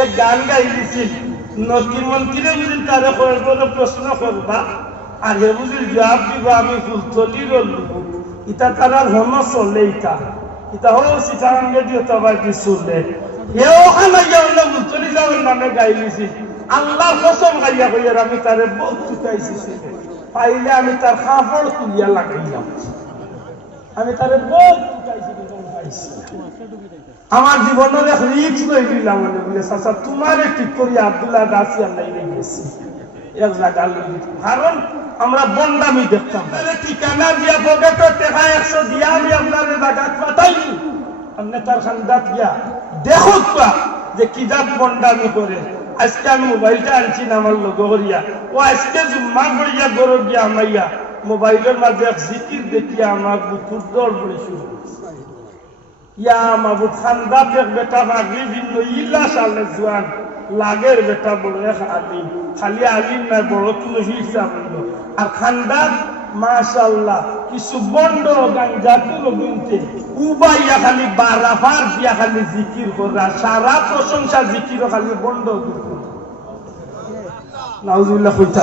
এক গান গাই দিছিল নদীর মন্ত্রীরে বুঝিল তারে কয়েকজনে প্রশ্ন করবা আর হে বুঝিল জবাব দিব, আমি ফুলতলির লোক ইটা তারার হন চলে ইটা ইটা হো সীতারামকে দিয়ে তবার কি চলে এও খানাইয়া হলে ফুলতলি যাওয়ার নামে গাই দিছিল আল্লাহ কসম গাইয়া কইয়ার আমি তারে বহুত চুকাইছি পাইলে আমি তার কাপড় তুলিয়া লাগাইলাম। আমি। আমার জীবনের রিক্স লই দিলাম। চাচা তোমারে ঠিক করি, আব্দুল্লাহ দাসি আল্লাহ গেছি এক জায়গা কারণ আমরা বন্ডামি দেখতাম। ঠিকানা দিয়া, পকেটে একশো দিয়া আমি গিয়া যে বন্ডামি করে। আজকে আমি আনছি আমার লোক করিয়া ও আজকে জুম্মা করিয়া গরো গিয়া মোবাইলের মাঝে এক জিকির দেখিয়া আমার বুকুর দৌড় পড়ে শুরু ইয়া মাবুদ খান্দা পেক বেটা মাগলি ভিন্ন ইলা সালে জুয়ান, লাগের বেটা বড় এক খালি আলিম নাই বড় তুমি হিসাব আর খান্দা মাশাল্লাহ কিছু বন্ড গাঞ্জা তুলো গুনতে উবাইয়া খালি বারাফার দিয়া খালি জিকির করা, সারা প্রশংসা জিকির খালি বন্ড করতো নাউজুবিল্লাহ কইতা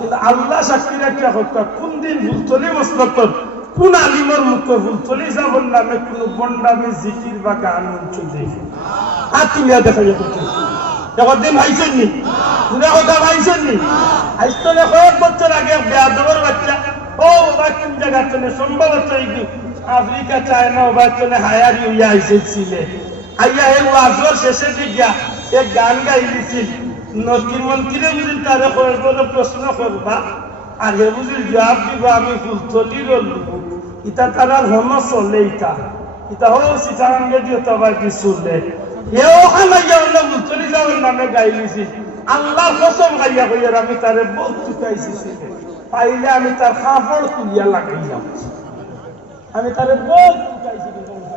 কিন্তু আল্লাহ সাক্ষী রাখিয়া হত্যা কোন দিন ভুলতলি মসলতত কোন আলিমর মুখ ভুলতলি যাবন নামে কোন বন্ডামি, জিকির বা গান দেখে হাত তুলিয়া দেখা করতে একদিন ও চলে? আফ্রিকা, চায়না চলে শেষে দিকে গান গাই দিছিল নদীর মন্ত্রীরে বুঝিল তারে কয়েকজনে প্রশ্ন করবা আর হে বুঝিল জবাব দিব আমি ফুলতলির লোক ইটা তারার হন চলে ইটা ইটা হো সীতারামকে দিয়ে কি চলে। এও খানাইয়া হলে ফুলতলি যাওয়ার নামে গাই আল্লাহ কসম গাইয়া কইয়ার আমি তারে বহুত চুকাইছি পাইলে আমি তার কাপড় তুলিয়া লাগাইলাম। আমি তারে বহুত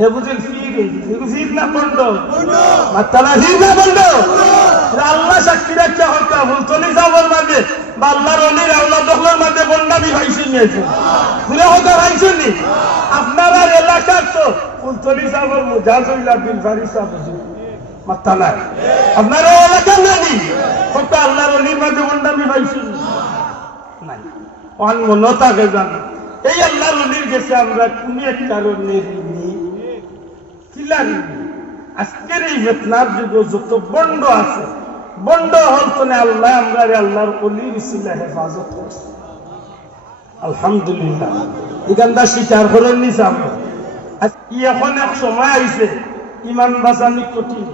হে ফির না বন্ধ? মাতালা ফির না বন্ধ? আল্লাহ সাক্ষী রাখতে হত্যা ফুলতলি যাবার মাঝে বা আল্লাহর অলির আল্লাহ দখলের মাঝে বন্ডামি ভাইছে নিয়েছে। ঘুরে হত্যা ভাইছে নি? আপনার এলাকার তো ফুলতলি যাবার মুজাজ হইলা বিল মাতালা আপনার এলাকার নানি? হত্যা আল্লাহর অলির মাঝে বন্ডামি ভাইছে নাই। জানো। এই আল্লাহর অলির গেছে আমরা কোন এক কারণে আজকের এই বেতনার যুগ যত বন্ড আছে, বন্ড হল তোনে আল্লাহ আমরা আল্লাহর হেফাজত করছে। আলহামদুলিল্লাহ। করেন নিছে আমরা। এখন এক সময় আইছে, ইমান কঠিন।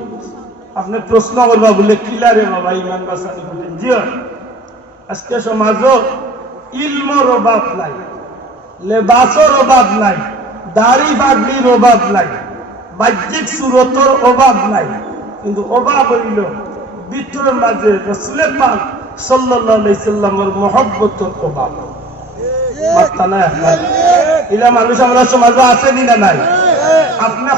আপনি প্রশ্ন করবা বলে কিলারে বাবা, ইমান বাঁচানি কঠিন? জিও আজকে সমাজও ইলমর অভাব নাই লেবাসর অভাব নাই, দাড়ি বাগড়ির অভাব নাই। বাহ্যিক সুরতর অভাব নাই। কিন্তু অভাব হইল ভিতরের মাঝে রসুলের পাক সাল্লাহামের মহব্বতর অভাব। আছে নি নাই? আপনি